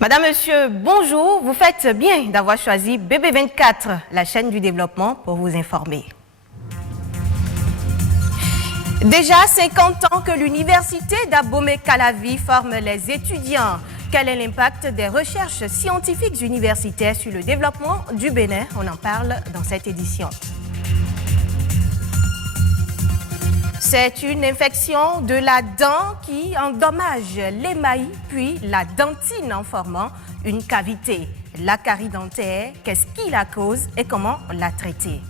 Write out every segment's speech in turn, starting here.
Madame, Monsieur, bonjour. Vous faites bien d'avoir choisi BB24, la chaîne du développement, pour vous informer. Déjà 50 ans que l'université d'Abomey-Calavi forme les étudiants. Quel est l'impact des recherches scientifiques universitaires sur le développement du Bénin? On en parle dans cette édition. C'est une infection de la dent qui endommage l'émail puis la dentine en formant une cavité. La carie dentaire, qu'est-ce qui la cause et comment la traiter?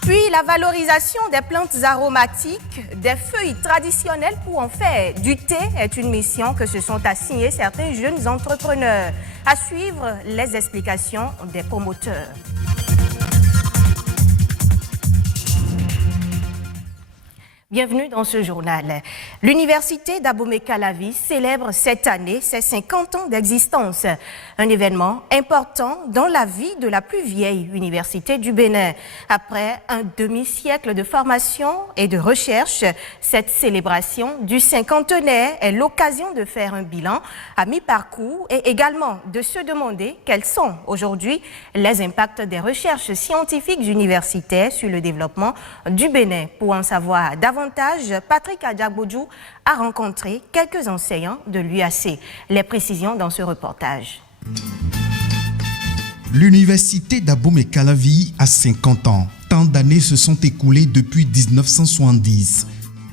Puis la valorisation des plantes aromatiques, des feuilles traditionnelles pour en faire du thé est une mission que se sont assignés certains jeunes entrepreneurs. À suivre les explications des promoteurs. Bienvenue dans ce journal. L'université d'Abomey-Calavi célèbre cette année ses 50 ans d'existence. Un événement important dans la vie de la plus vieille université du Bénin. Après un demi-siècle de formation et de recherche, cette célébration du cinquantenaire est l'occasion de faire un bilan à mi-parcours et également de se demander quels sont aujourd'hui les impacts des recherches scientifiques universitaires sur le développement du Bénin. Pour en savoir davantage, Patrick Adjagbodjou a rencontré quelques enseignants de l'UAC. Les précisions dans ce reportage. L'université d'Abomey-Calavi a 50 ans. Tant d'années se sont écoulées depuis 1970.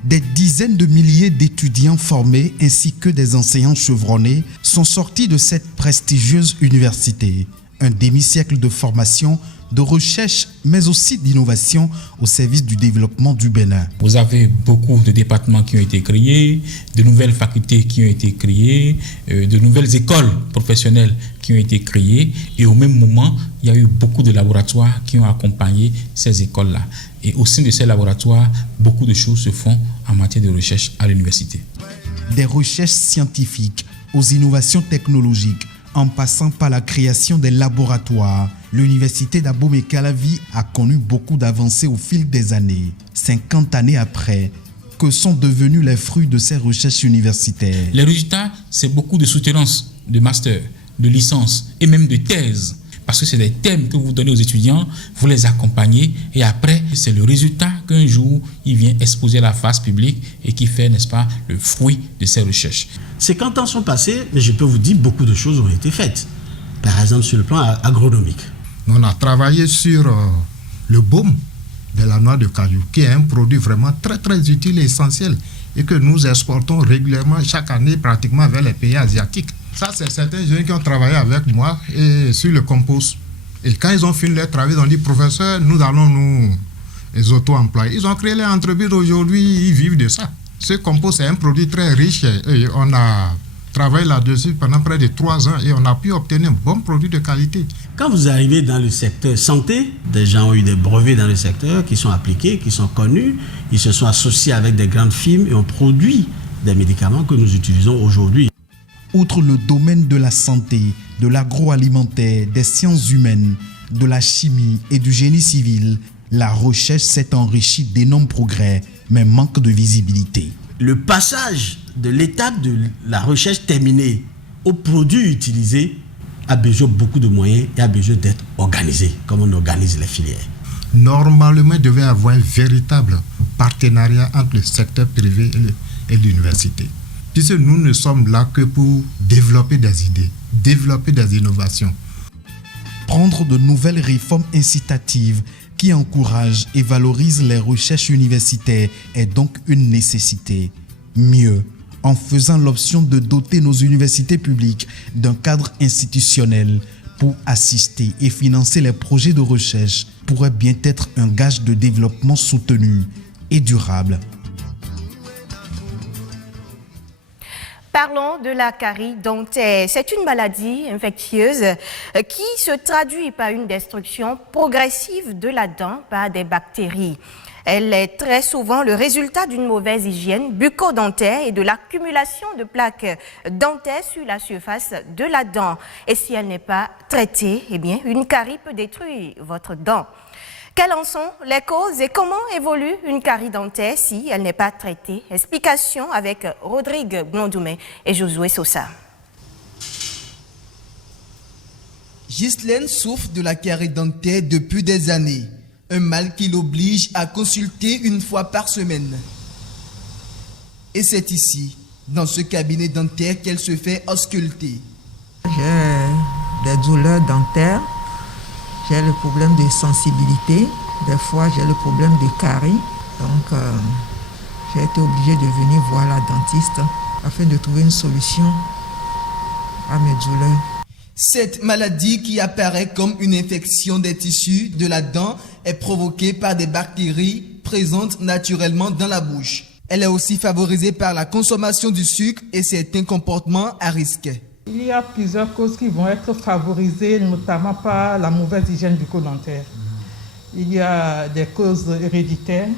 Des dizaines de milliers d'étudiants formés ainsi que des enseignants chevronnés sont sortis de cette prestigieuse université. Un demi-siècle de formation, de recherche, mais aussi d'innovation au service du développement du Bénin. Vous avez beaucoup de départements qui ont été créés, de nouvelles facultés qui ont été créées, de nouvelles écoles professionnelles qui ont été créées, et au même moment, il y a eu beaucoup de laboratoires qui ont accompagné ces écoles-là. Et au sein de ces laboratoires, beaucoup de choses se font en matière de recherche à l'université. Des recherches scientifiques aux innovations technologiques, en passant par la création des laboratoires, l'université d'Abomey-Calavi a connu beaucoup d'avancées au fil des années. 50 années après, que sont devenus les fruits de ces recherches universitaires? Les résultats, c'est beaucoup de soutenance, de master, de licence et même de thèse. Parce que c'est des thèmes que vous donnez aux étudiants, vous les accompagnez et après, c'est le résultat qu'un jour, il vient exposer à la face publique et qui fait, n'est-ce pas, le fruit de ces recherches. 50 ans sont passés, mais je peux vous dire beaucoup de choses ont été faites. Par exemple, sur le plan agronomique. On a travaillé sur le baume de la noix de cajou, qui est un produit vraiment très très utile et essentiel et que nous exportons régulièrement chaque année pratiquement vers les pays asiatiques. Ça, c'est certains jeunes qui ont travaillé avec moi et sur le compost. Et quand ils ont fini leur travail, ils ont dit, professeur, nous allons nous auto-employer. Ils ont créé leur entreprise aujourd'hui, ils vivent de ça. Ce compost est un produit très riche et on a travaillé là-dessus pendant près de 3 ans et on a pu obtenir un bon produit de qualité. Quand vous arrivez dans le secteur santé, des gens ont eu des brevets dans le secteur qui sont appliqués, qui sont connus. Ils se sont associés avec des grandes firmes et ont produit des médicaments que nous utilisons aujourd'hui. Outre le domaine de la santé, de l'agroalimentaire, des sciences humaines, de la chimie et du génie civil, la recherche s'est enrichie d'énormes progrès, mais manque de visibilité. Le passage de l'étape de la recherche terminée au produit utilisé a besoin de beaucoup de moyens et a besoin d'être organisé, comme on organise les filières. Normalement, il devait y avoir un véritable partenariat entre le secteur privé et l'université. Puisque nous ne sommes là que pour développer des idées, développer des innovations. Prendre de nouvelles réformes incitatives qui encouragent et valorisent les recherches universitaires est donc une nécessité. Mieux, en faisant l'option de doter nos universités publiques d'un cadre institutionnel pour assister et financer les projets de recherche pourrait bien être un gage de développement soutenu et durable. Parlons de la carie dentaire. C'est une maladie infectieuse qui se traduit par une destruction progressive de la dent par des bactéries. Elle est très souvent le résultat d'une mauvaise hygiène bucco-dentaire et de l'accumulation de plaques dentaires sur la surface de la dent. Et si elle n'est pas traitée, eh bien, une carie peut détruire votre dent. Quelles en sont les causes et comment évolue une carie dentaire si elle n'est pas traitée? Explication avec Rodrigue Blondoumé et Josué Sosa. Ghislaine souffre de la carie dentaire depuis des années, un mal qui l'oblige à consulter une fois par semaine. Et c'est ici, dans ce cabinet dentaire, qu'elle se fait ausculter. J'ai des douleurs dentaires, j'ai le problème de sensibilité, des fois j'ai le problème de carie, donc j'ai été obligée de venir voir la dentiste afin de trouver une solution à mes douleurs. Cette maladie qui apparaît comme une infection des tissus de la dent est provoquée par des bactéries présentes naturellement dans la bouche. Elle est aussi favorisée par la consommation du sucre et certains comportements à risque. Il y a plusieurs causes qui vont être favorisées, notamment par la mauvaise hygiène bucco-dentaire. Il y a des causes héréditaires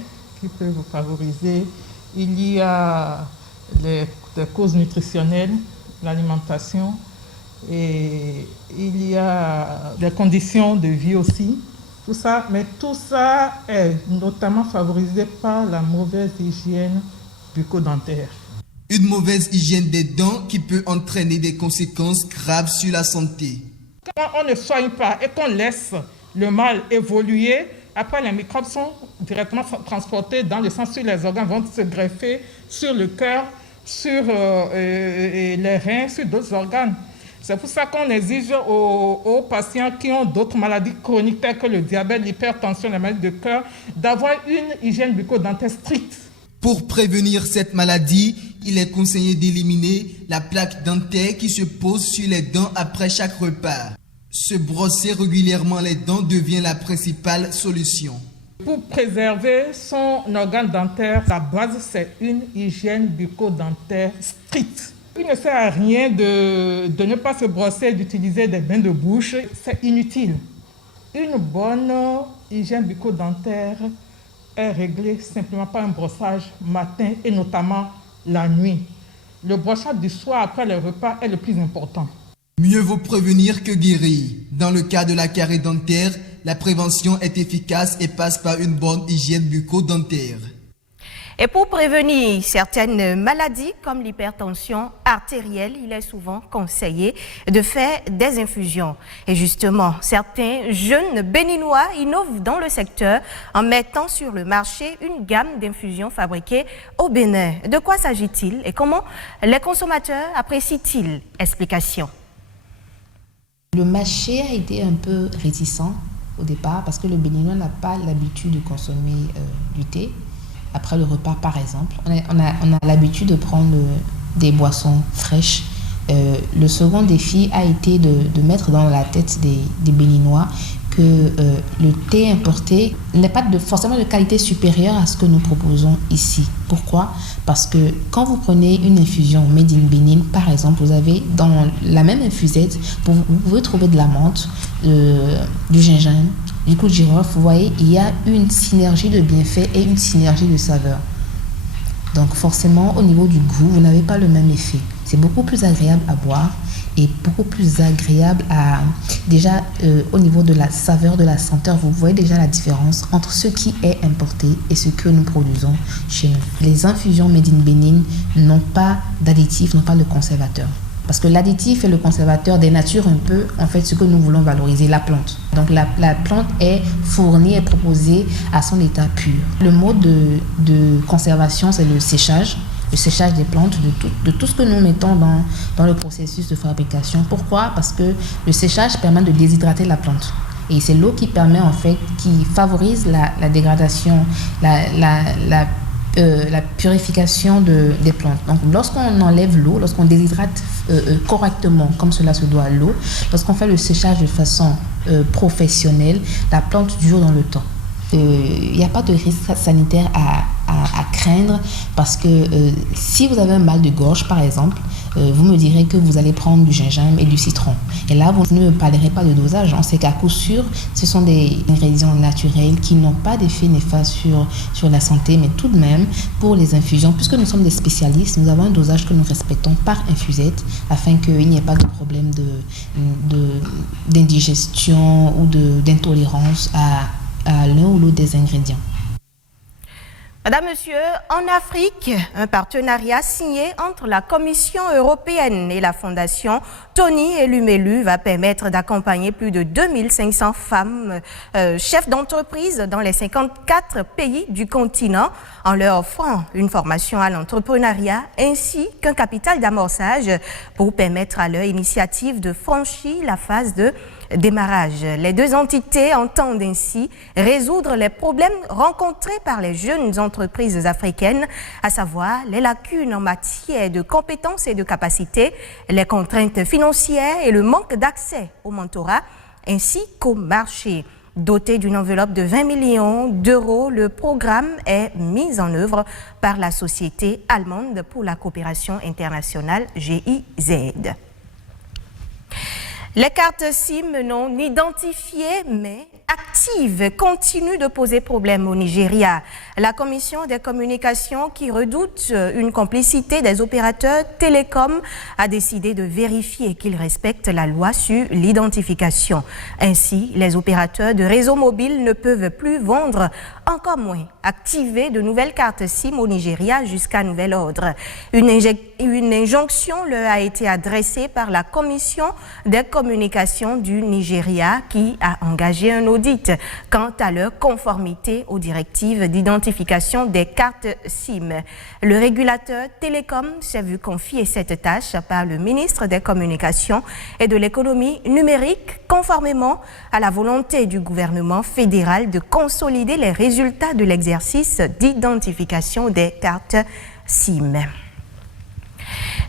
qui peuvent vous favoriser. Il y a des causes nutritionnelles, l'alimentation. Et il y a des conditions de vie aussi, tout ça, mais tout ça est notamment favorisé par la mauvaise hygiène bucco-dentaire. Une mauvaise hygiène des dents qui peut entraîner des conséquences graves sur la santé. Quand on ne soigne pas et qu'on laisse le mal évoluer, après les microbes sont directement transportés dans le sang sur les organes, vont se greffer sur le cœur, sur les reins, sur d'autres organes. C'est pour ça qu'on exige aux patients qui ont d'autres maladies chroniques telles que le diabète, l'hypertension, la maladie de cœur, d'avoir une hygiène bucco-dentaire stricte. Pour prévenir cette maladie, il est conseillé d'éliminer la plaque dentaire qui se pose sur les dents après chaque repas. Se brosser régulièrement les dents devient la principale solution. Pour préserver son organe dentaire, la base, c'est une hygiène bucco-dentaire stricte. Il ne sert à rien de ne pas se brosser, d'utiliser des bains de bouche. C'est inutile. Une bonne hygiène bucco-dentaire est réglée simplement par un brossage matin et notamment la nuit. Le brossage du soir après le repas est le plus important. Mieux vaut prévenir que guérir. Dans le cas de la carie dentaire, la prévention est efficace et passe par une bonne hygiène bucco-dentaire. Et pour prévenir certaines maladies comme l'hypertension artérielle, il est souvent conseillé de faire des infusions. Et justement, certains jeunes béninois innovent dans le secteur en mettant sur le marché une gamme d'infusions fabriquées au Bénin. De quoi s'agit-il et comment les consommateurs apprécient-ils? Explication. Le marché a été un peu réticent au départ parce que le Béninois n'a pas l'habitude de consommer du thé. Après le repas, par exemple, on a l'habitude de prendre des boissons fraîches. Le second défi a été de mettre dans la tête des Béninois que le thé importé n'est pas forcément de qualité supérieure à ce que nous proposons ici. Pourquoi? Parce que quand vous prenez une infusion made in Bénin, par exemple, vous avez dans la même infusette, vous pouvez trouver de la menthe, du gingembre, du clou de girofle. Vous voyez, il y a une synergie de bienfaits et une synergie de saveurs. Donc forcément, au niveau du goût, vous n'avez pas le même effet. C'est beaucoup plus agréable à boire et beaucoup plus agréable à... Déjà, au niveau de la saveur, de la senteur, vous voyez déjà la différence entre ce qui est importé et ce que nous produisons chez nous. Les infusions made in Bénin n'ont pas d'additifs, n'ont pas de conservateur. Parce que l'additif et le conservateur dénaturent un peu en fait ce que nous voulons valoriser, la plante. Donc la plante est fournie et proposée à son état pur. Le mode de conservation, c'est le séchage des plantes, de tout ce que nous mettons dans le processus de fabrication. Pourquoi? Parce que le séchage permet de déshydrater la plante. Et c'est l'eau qui permet en fait, qui favorise la dégradation, la purification des plantes. Donc lorsqu'on enlève l'eau, lorsqu'on déshydrate correctement, comme cela se doit l'eau, lorsqu'on fait le séchage de façon professionnelle, la plante dure dans le temps. Il n'y a pas de risque sanitaire à craindre parce que si vous avez un mal de gorge par exemple, vous me direz que vous allez prendre du gingembre et du citron. Et là, vous ne me parlerez pas de dosage. On sait qu'à coup sûr, ce sont des ingrédients naturels qui n'ont pas d'effet néfaste sur la santé, mais tout de même, pour les infusions, puisque nous sommes des spécialistes, nous avons un dosage que nous respectons par infusette afin qu'il n'y ait pas de problème d'indigestion ou d'intolérance à à l'un ou l'autre des ingrédients. Madame, Monsieur, en Afrique, un partenariat signé entre la Commission européenne et la Fondation Tony Elumelu va permettre d'accompagner plus de 2500 femmes chefs d'entreprise dans les 54 pays du continent en leur offrant une formation à l'entrepreneuriat ainsi qu'un capital d'amorçage pour permettre à leur initiative de franchir la phase de démarrage. Les deux entités entendent ainsi résoudre les problèmes rencontrés par les jeunes entreprises africaines, à savoir les lacunes en matière de compétences et de capacités, les contraintes financières et le manque d'accès au mentorat, ainsi qu'au marché. Doté d'une enveloppe de 20 millions d'euros, le programme est mis en œuvre par la Société allemande pour la coopération internationale, GIZ. Les cartes SIM non identifiées mais actives continuent de poser problème au Nigeria. La Commission des communications, qui redoute une complicité des opérateurs télécoms, a décidé de vérifier qu'ils respectent la loi sur l'identification. Ainsi, les opérateurs de réseaux mobiles ne peuvent plus vendre, encore moins activer de nouvelles cartes SIM au Nigeria jusqu'à nouvel ordre. Une injonction leur a été adressée par la Commission des communications du Nigeria qui a engagé un audit quant à leur conformité aux directives d'identification des cartes SIM. Le régulateur télécom s'est vu confier cette tâche par le ministre des Communications et de l'économie numérique, conformément à la volonté du gouvernement fédéral de consolider les résultats de l'exercice d'identification des cartes SIM.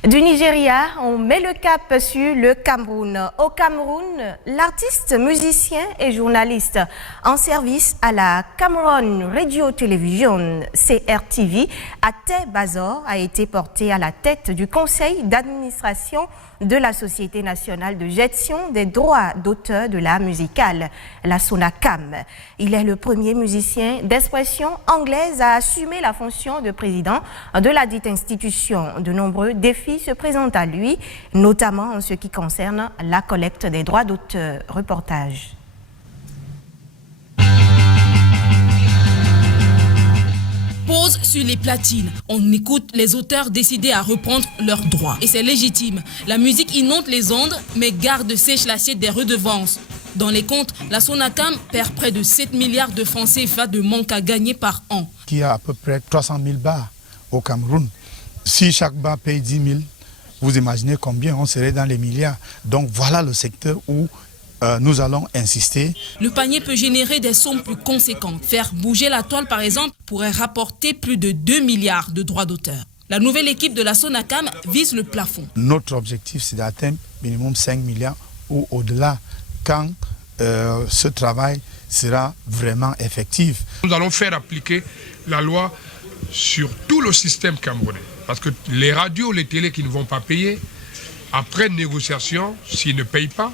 Du Nigeria, on met le cap sur le Cameroun. Au Cameroun, l'artiste, musicien et journaliste en service à la Cameroon Radio Television, CRTV, Atte Bazor, a été porté à la tête du conseil d'administration de la Société nationale de gestion des droits d'auteur de l'art musical, la SONACAM. Il est le premier musicien d'expression anglaise à assumer la fonction de président de la dite institution. De nombreux défis se présentent à lui, notamment en ce qui concerne la collecte des droits d'auteur. Reportage. Pose sur les platines. On écoute les auteurs décider à reprendre leurs droits. Et c'est légitime. La musique inonde les ondes, mais garde sèche l'assiette des redevances. Dans les comptes, la SONACAM perd près de 7 milliards de francs CFA de manque à gagner par an. Il y a à peu près 300 000 bars au Cameroun. Si chaque bar paye 10 000, vous imaginez combien on serait dans les milliards. Donc voilà le secteur où nous allons insister. Le panier peut générer des sommes plus conséquentes. Faire bouger la toile, par exemple, pourrait rapporter plus de 2 milliards de droits d'auteur. La nouvelle équipe de la SONACAM vise le plafond. Notre objectif, c'est d'atteindre minimum 5 milliards ou au-delà quand ce travail sera vraiment effectif. Nous allons faire appliquer la loi sur tout le système camerounais. Parce que les radios, les télés qui ne vont pas payer, après négociation, s'ils ne payent pas,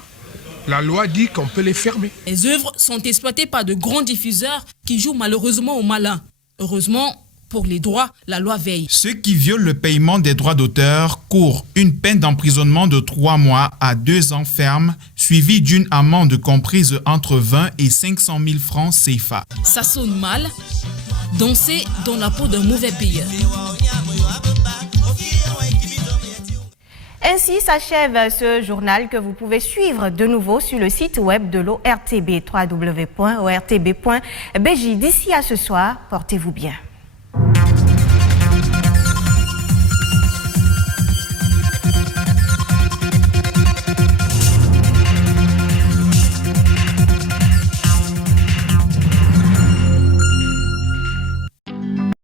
la loi dit qu'on peut les fermer. Les œuvres sont exploitées par de grands diffuseurs qui jouent malheureusement au malin. Heureusement, pour les droits, la loi veille. Ceux qui violent le paiement des droits d'auteur courent une peine d'emprisonnement de 3 mois à 2 ans ferme, suivie d'une amende comprise entre 20 et 500 000 francs CFA. Ça sonne mal. Danser dans la peau d'un mauvais payeur. Ainsi s'achève ce journal que vous pouvez suivre de nouveau sur le site web de l'ORTB, www.ortb.bj. D'ici à ce soir, portez-vous bien.